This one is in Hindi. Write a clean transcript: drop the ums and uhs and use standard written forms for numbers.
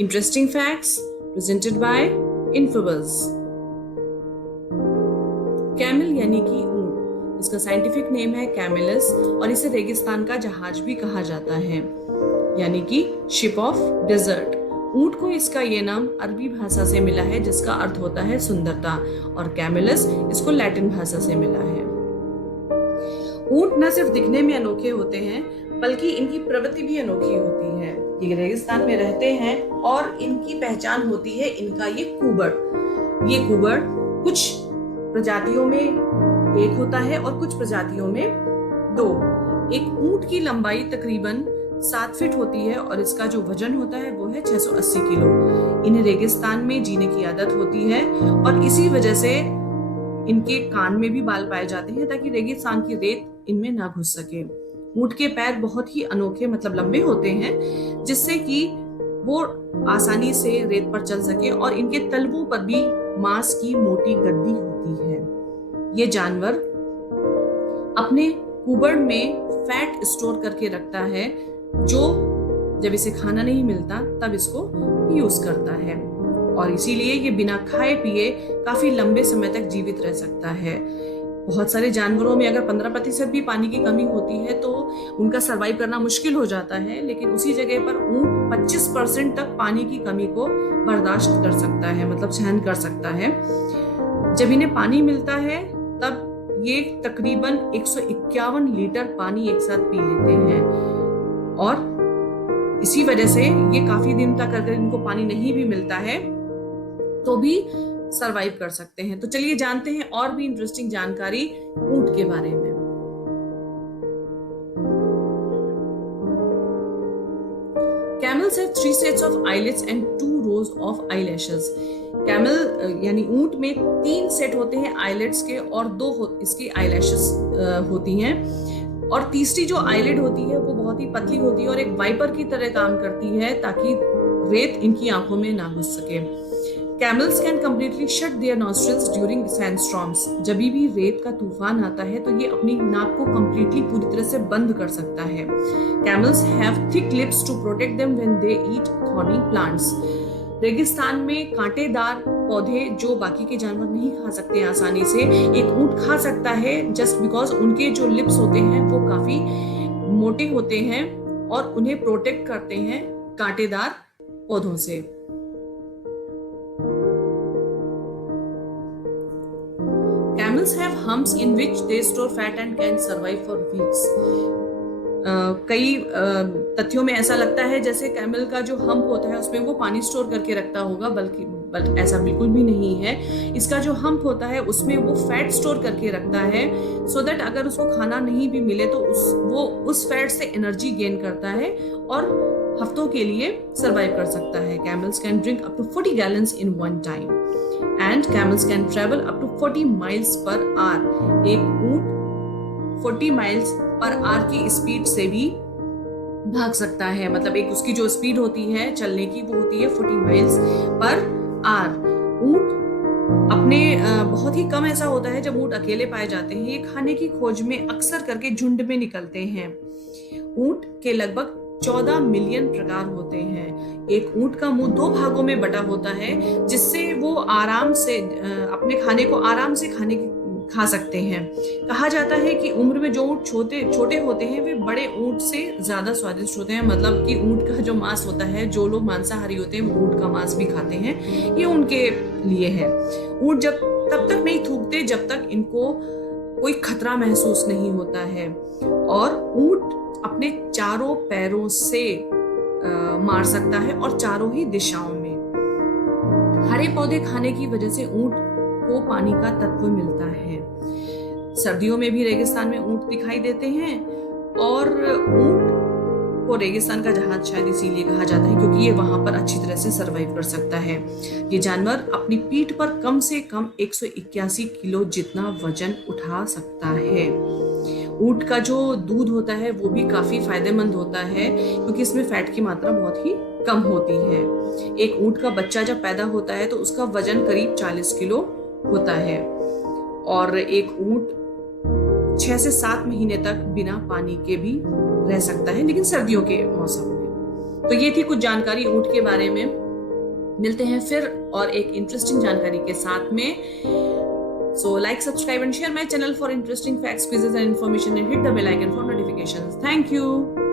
Interesting facts presented by Infobuzz। Camel यानी कि ऊंट, इसका साइंटिफिक नेम है कैमेलस और इसे रेगिस्तान का जहाज भी कहा जाता है, यानी कि शिप ऑफ डेजर्ट। ऊंट को इसका ये नाम अरबी भाषा से मिला है जिसका अर्थ होता है सुंदरता, और कैमेलस इसको लैटिन भाषा से मिला है। ऊंट न सिर्फ दिखने में अनोखे होते हैं बल्कि इनकी प्रवृत्ति भी अनोखी होती है। ये रेगिस्तान में रहते हैं और इनकी पहचान होती है इनका ये कुबड़। ये कुबड़ कुछ प्रजातियों में एक होता है और कुछ प्रजातियों में दो। एक ऊंट की लंबाई तकरीबन 7 फीट होती है और इसका जो वजन होता है वो है 680 किलो। इन्हें रेगिस्तान में जीने की आदत होती है और इसी वजह से इनके कान में भी बाल पाए जाते हैं ताकि रेगिस्तान की रेत इनमें ना घुस सके। ऊंट के पैर बहुत ही अनोखे मतलब लंबे होते हैं जिससे कि वो आसानी से रेत पर चल सके, और इनके तलवों पर भी मांस की मोटी गद्दी होती है। ये जानवर अपने कुबड़ में फैट स्टोर करके रखता है जो जब इसे खाना नहीं मिलता तब इसको यूज करता है, और इसीलिए ये बिना खाए पिए काफी लंबे समय तक जीवित रह सकता है। बहुत सारे जानवरों में अगर 15% भी पानी की कमी होती है तो उनका सरवाइव करना मुश्किल हो जाता है, लेकिन उसी जगह पर ऊंट 25% तक पानी की कमी को बर्दाश्त कर सकता है, मतलब सहन कर सकता है। जब इन्हें पानी मिलता है तब ये तकरीबन 151 लीटर पानी एक साथ पी लेते हैं, और इसी वजह से ये काफी दिन तक अगर इनको पानी नहीं भी मिलता है तो भी सरवाइव कर सकते हैं। तो चलिए जानते हैं और भी इंटरेस्टिंग जानकारी ऊंट के बारे में। Camels have 3 sets of eyelids and 2 rows of eyelashes। Camel यानी ऊंट में 3 सेट होते हैं आईलेट्स के और 2 इसकी आईलैशेस होती हैं, और तीसरी जो आईलिड होती है वो बहुत ही पतली होती है और एक वाइपर की तरह काम करती है ताकि रेत इनकी आंखों में ना घुस सके। Camels can completely shut their nostrils during sandstorms। जब भी रेत का तूफान आता है तो ये अपनी नाक को completely पूरी तरह से बंद कर सकता है। Camels have thick lips to protect them when they eat thorny plants। रेगिस्तान में कांटेदार पौधे जो बाकी के जानवर नहीं खा सकते आसानी से, एक ऊंट खा सकता है जस्ट बिकॉज उनके जो लिप्स होते हैं वो काफी मोटे होते हैं और उन्हें प्रोटेक्ट करते हैं कांटेदार पौधों से। Camels have humps in which they store fat and can survive for weeks। कई तथ्यों में ऐसा लगता है जैसे कैमल का जो हम्प होता है उसमें वो पानी स्टोर करके रखता होगा, बल्कि ऐसा बिल्कुल भी नहीं है। इसका जो हम्प होता है उसमें वो फैट स्टोर करके रखता है सो दैट अगर उसको खाना नहीं भी मिले तो वो उस फैट से एनर्जी गेन करता है और हफ्तों के लिए सरवाइव कर सकता है। Camels can drink up to 40 gallons in one time and camels can travel up to 40 miles per hour. एक ऊंट 40 माइल्स पर आवर की स्पीड से भी भाग सकता है, मतलब एक उसकी जो स्पीड होती है चलने की वो होती है 40 माइल्स पर आवर। ऊंट अपने बहुत ही कम ऐसा होता है जब ऊंट अकेले पाए जाते हैं। ये खाने की खोज में अक्सर करके झुंड में निकलते हैं। ऊंट के लगभग 14 मिलियन प्रकार होते हैं। एक ऊंट का मुंह 2 भागों में बटा होता है जिससे वो आराम से अपने खाने को आराम से खा सकते हैं। कहा जाता है कि उम्र में जो ऊंट छोटे होते हैं वे बड़े ऊंट से ज्यादा स्वादिष्ट होते हैं, मतलब कि ऊंट का जो मांस होता है, जो लोग मांसाहारी होते हैं वो ऊंट का मांस भी खाते हैं, ये उनके लिए है। ऊंट जब तब तक नहीं थूकते जब तक इनको कोई खतरा महसूस नहीं होता है, और ऊंट अपने चारों पैरों से मार सकता है और चारों ही दिशाओं में। हरे पौधे खाने की वजह से ऊंट को पानी का तत्व मिलता है। सर्दियों में भी रेगिस्तान में ऊंट दिखाई देते हैं, और ऊंट को रेगिस्तान का जहाज शायद इसीलिए कहा जाता है क्योंकि ये वहां पर अच्छी तरह से सरवाइव कर सकता है। ये जानवर अपनी पीठ पर कम से कम 181 किलो जितना वजन उठा सकता है। ऊंट का जो दूध होता है वो भी काफी फायदेमंद होता है क्योंकि इसमें फैट की मात्रा बहुत ही कम होती है। एक ऊंट का बच्चा जब पैदा होता है तो उसका वजन करीब 40 किलो होता है, और एक ऊंट 6 से 7 महीने तक बिना पानी के भी रह सकता है, लेकिन सर्दियों के मौसम में। तो ये थी कुछ जानकारी ऊंट के बारे में। मिलते हैं फिर और एक इंटरेस्टिंग जानकारी के साथ में। So like, subscribe and share my channel for interesting facts, quizzes and information, and hit the bell icon for notifications. Thank you.